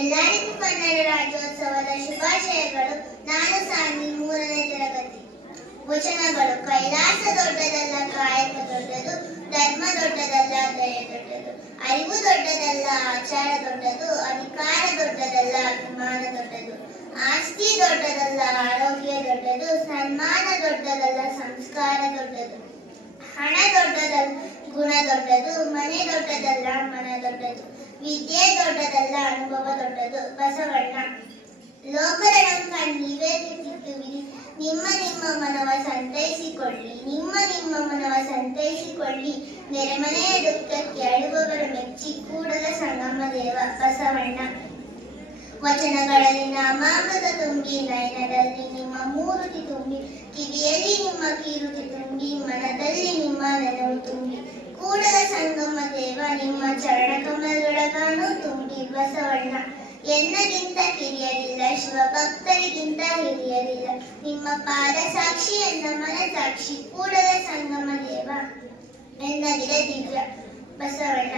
ಎಲ್ಲರಿಗೂ ಕನ್ನಡ ರಾಜ್ಯೋತ್ಸವದ ಶುಭಾಶಯಗಳು. ನಾನು ಸಾನಿ 3ನೇ ತರಗತಿ. ವಚನಗಳು: ಕೈಲಾಸ ದೊಡ್ಡದಲ್ಲ, ಕಾಯಕ ದೊಡ್ಡದು. ಧರ್ಮ ದೊಡ್ಡದಲ್ಲ, ದಯೆ ದೊಡ್ಡದು. ಅರಿವು ದೊಡ್ಡದಲ್ಲ, ಆಚಾರ ದೊಡ್ಡದು. ಅಧಿಕಾರ ದೊಡ್ಡದಲ್ಲ, ಅಭಿಮಾನ ದೊಡ್ಡದು. ಆಸ್ತಿ ದೊಡ್ಡದಲ್ಲ, ಆರೋಗ್ಯ ದೊಡ್ಡದು. ಸನ್ಮಾನ ದೊಡ್ಡದಲ್ಲ, ಸಂಸ್ಕಾರ ದೊಡ್ಡದು. ಹಣ ದೊಡ್ಡದಲ್ಲ, ಗುಣ ದೊಡ್ಡದು. ಮನೆ ದೊಡ್ಡದಲ್ಲ, ಮನ ದೊಡ್ಡದು. ವಿದ್ಯೆ ದೊಡ್ಡದಲ್ಲ, ಅನುಭವ ದೊಡ್ಡದು. ಬಸವಣ್ಣ. ಲೋಕರಣಂ ಕಣ್ಣೀವೇ ತಿದ್ದುವಿರಿ, ನಿಮ್ಮ ನಿಮ್ಮ ಮನವ ಸಂತೈಸಿಕೊಳ್ಳಿ. ನಿಮ್ಮ ನಿಮ್ಮ ಮನವ ಸಂತೈಸಿಕೊಳ್ಳಿ. ನೆರೆಮನೆಯ ದುಃಖಕ್ಕೆ ಅಳುವವರು ಮೆಚ್ಚಿ. ಕೂಡಲ ಸಂಗಮ ದೇವ ಬಸವಣ್ಣ. ವಚನಗಳಲ್ಲಿ ನಾಮಾಮೃತ ತುಂಬಿ, ನಯನದಲ್ಲಿ ನಿಮ್ಮ ಮೂರುತಿ ತುಂಬಿ. ಕಿವಿಯಲ್ಲಿ ನಿಮ್ಮ ಕೀರುತಿ ತುಂಬಿ, ಮನದಲ್ಲಿ ನಿಮ್ಮ ನೆನವು ತುಂಬಿ. ಕೂಡಲ ಸಂಗಮ ದೇವ ನಿಮ್ಮ ಚರಣ ಕಮಲದೊಳಗಾನು ತುಂಬಿ. ಬಸವಣ್ಣ. ಎನ್ನಗಿಂತ ಕಿರಿಯರಿಲ್ಲ, ಶಿವಭಕ್ತರಿಗಿಂತ ಹಿರಿಯರಿಲ್ಲ. ನಿಮ್ಮ ಪಾದ ಸಾಕ್ಷಿ, ಎನ್ನ ಮನ ಸಾಕ್ಷಿ. ಕೂಡಲ ಸಂಗಮ ದೇವ ಎನ್ನದಿರ ದಿವ್ಯ ಬಸವಣ್ಣ.